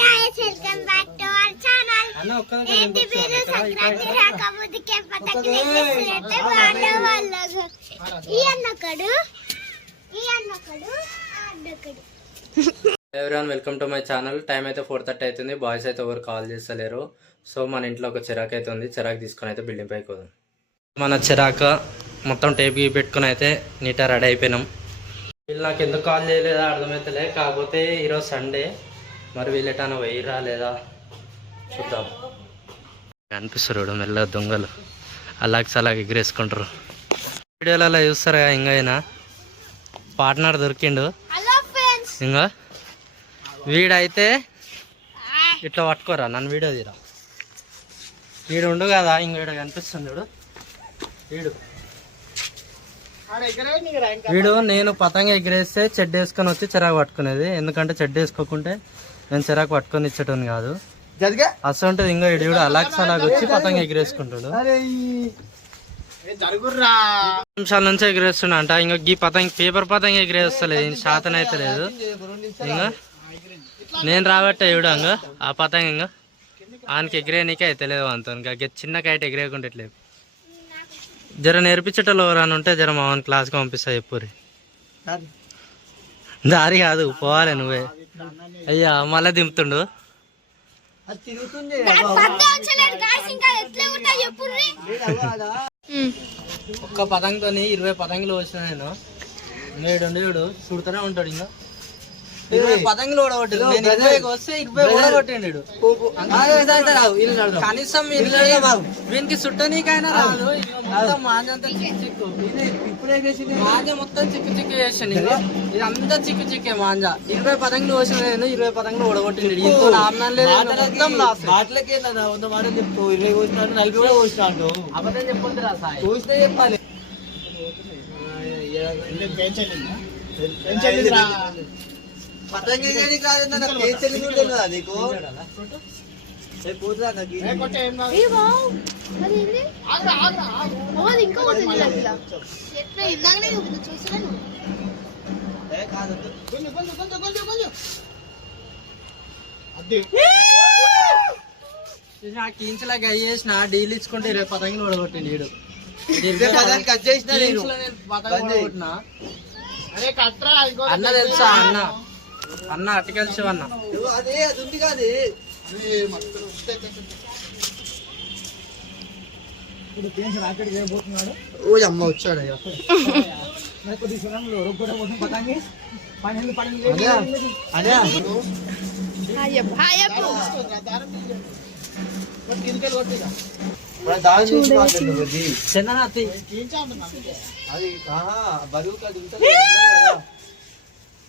guys, welcome back to our channel. ఏంటి మీరు సంక్రాంతి రాకముందుకే పతంగులు ఎగరేస్తే బాగుండేవాళ్ళు. ఈ అన్నొకడు everyone welcome to my channel. Time అయితే 4:30 అవుతుంది. బాయ్స్ అయితే ఎవరు కాల్ చేస్తలేరు. సో మన ఇంట్లో ఒక చిరాకు అయితే ఉంది. చిరాకు తీసుకొని అయితే బిల్డింగ్ పైకి పోదాం. మన చిరాకు మొత్తం టేప్ పెట్టుకుని అయితే నీట్గా రెడీ అయిపోయినాం. వీళ్ళు నాకు ఎందుకు కాల్ చేయలేదా అర్థమవుతలే. కాకపోతే ఈరోజు సండే, మరి వీళ్ళు ఎటానా వేయరా లేదా చూద్దాం. అనిపిస్తారు మెల్లగా దొంగలు అలాగే ఎగిరేసుకుంటారు. వీడియోలో అలా చూస్తారు కదా. ఇంకా పార్ట్నర్ దొరికిండు. ఇంకా వీడైతే ఇట్లా పట్టుకోరా, నన్ను వీడియో తీరా. వీడు ఉండు కదా, ఇంక వీడు కనిపిస్తుంది చూడు. వీడు నేను పతంగ ఎగిరేస్తే చెడ్డ వేసుకొని వచ్చి చిరాకు పట్టుకునేది. ఎందుకంటే చెడ్డ వేసుకోకుంటే నేను చిరాకు పట్టుకొని ఇచ్చేటోని కాదు. అసలు ఇంకో వీడు అలాగే వచ్చి పతంగ ఎగిరేసుకుంటాడు. నిమిషాల నుంచి ఎగిరేస్తున్నా అంట. ఇంకా ఈ పతంగ పేపర్ పతంగ ఎగిరేస్తలేదు, శాతం అయితే లేదు. ఇంకా నేను రాబట్టే వీడు ఇంకా ఆ పతంగ ఇంకా ఆయనకి ఎగిరేనికే అయితే లేదు. అంత ఇంకా చిన్న కైట్ ఎగిరేకుంటట్లేదు. జర నేర్పించేటోళ్ళు ఎవరైనా ఉంటే జర మామూలు క్లాస్కి పంపిస్తా. చెప్పురి దారి కాదు, పోవాలి నువ్వే. అయ్యా మళ్ళీ దింపుతుండు. ఒక్క పతంగితో 20 పతంగులు వచ్చిన నేను. వీడు చూడుతూనే ఉంటాడు. ఇంకా 20 పతంగులు ఓడగొట్టాడు. నేను 20 వస్తే 20 ఓడగొట్టిండు. కనీసం వీనికి చుట్టనీకైనా రాదు. మొత్తం మాంజంతా చిక్కు మాంజ మొత్తం చిక్కు చేసాను. ఇదంతా చిక్కే మాంజ. 20 పతంగులు వచ్చిన నేను 20 పతంగులు ఓడగొట్టిండు. ఇంకో నామనం లేదు. మాటలకే 100 మాటలు చెప్తావు. 20 వచ్చినాడు, 40 కూడా వచ్చినాడు. అబద్ధం చెప్పొద్దురా సాయి, చూస్తే చెప్పాలి. పతంగి కాదు నీకు కీంచలాగా అయ్యేసిన డీల్ ఇచ్చుకుంటే 20 పతంగులు ఓడగొట్టింది. వీడు అన్న తెలుసా? అన్న అటుకెళ్ళి అన్న అమ్మ వచ్చాడు.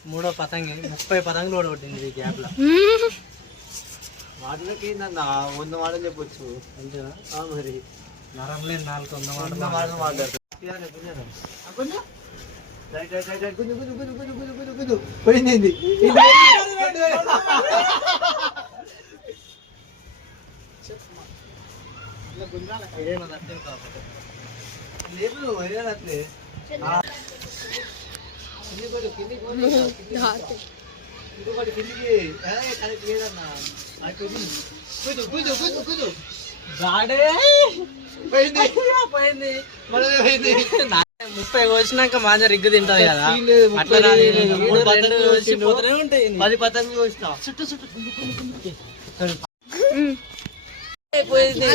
మూడో పతంగి 30 పతంగులు ఓడగొట్టింది ఈ గ్యాప్ లో. మాటలకి 100 మాటలు చెప్పొచ్చు అంతేనా? మరి నరం లేని 400 మాటలు మాట్లాడతారు. పోయింది పోయింది. 30 వచ్చినాక మాంజ రిగ్గు తింటది కదా. అట్లా 10 పతంగులు వచ్చినా చుట్టూ పోయింది.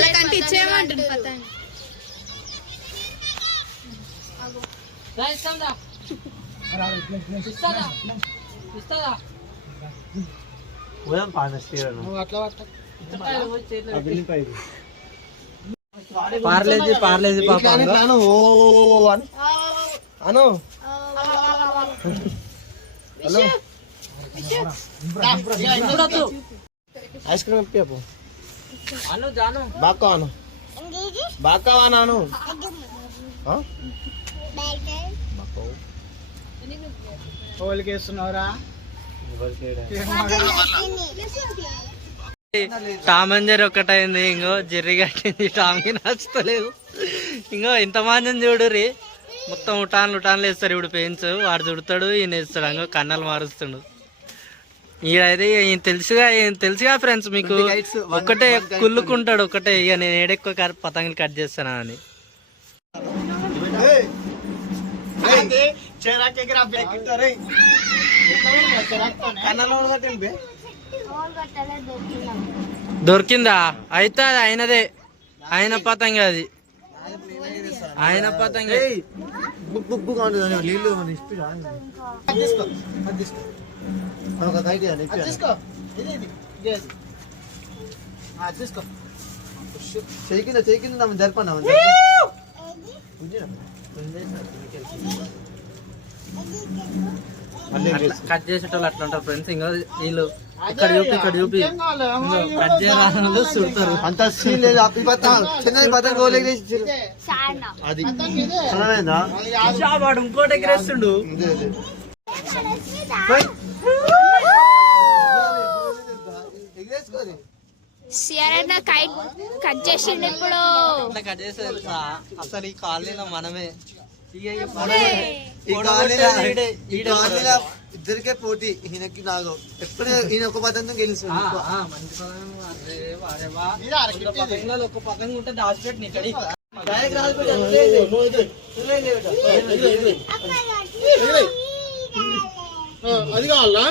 పార్లేజీ పాప అను. హలో ఐస్ క్రీమ్ ఇప్పు అను జాను బాకా అను టామ్ అండ్ జెర్రీ ఒకటైంది. ఇంకో జెర్రీ కట్టింది. టామ్కి నచ్చలేదు. ఇంకో ఇంత మందిని చూడుర్రి. మొత్తం ఉటాన్లు వేస్తారు. ఇప్పుడు పెయింట్స్ వాడు చుడతాడు, ఈయన వేస్తాడు. అంగో కన్నాలు మారుస్తాడు. ఈడైతే ఈయన తెలుసుగా ఫ్రెండ్స్ మీకు. ఒక్కటే కుళ్ళుకుంటాడు ఒక్కటే, ఇక నేను ఏడెక్కువ పతంగులు కట్ చేస్తానా అని. దొరికిందా? అయితే అది ఆయనదే, ఆయన పతంగ అది, ఆయన పతంగ. జరపన్నా కట్ చేసేటోళ్ళు అట్లా ఉంటారు ఫ్రెండ్స్. ఇంకా వీళ్ళు ఇక్కడ చూపి కట్ చేయాలి చుడతారు. అంత సీన్ లేదు. చిన్నది పతంగ అది వాడు ఇంకోటి ఎగరేస్తుండు. కట్ చేసిండు ఇప్పుడు. కట్ చేస్తే తెలుసా అసలు ఈ కాలనీలో మనమే ఇద్దరికే పోటీ. ఈయనకి నాకు ఎప్పుడు ఈయన ఒక పతంగం గెలుస్తుంది. ఒక పతంగ ఉంటే దాచిపెట్టి ఇక్కడి అది కావాలా?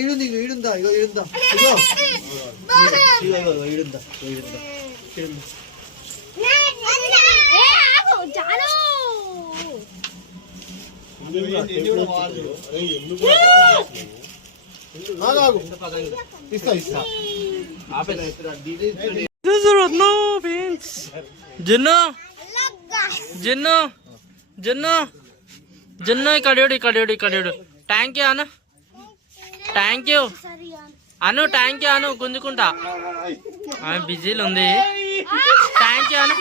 ఈడుంది ఈడుందా ఇగో ఈడుందా ఇగో ఈడుందా జున్ను ఇక్కడ థ్యాంక్ యూ అను, థ్యాంక్ యూ అను గుంజుకుంటా. ఆమె బిజీలు ఉంది. థ్యాంక్ యూ అను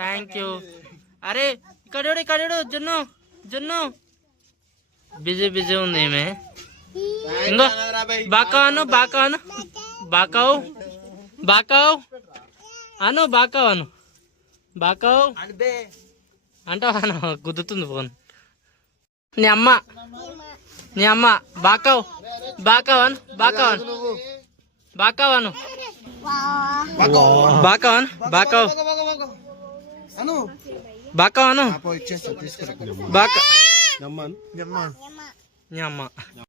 థ్యాంక్ యూ అరే ఇక్కడ జున్ను బిజీ ఉంది ఈమె. ఇంకో బాకావు అంటావా? గుద్దుతుంది ఫోన్. నీ అమ్మ బాకావను.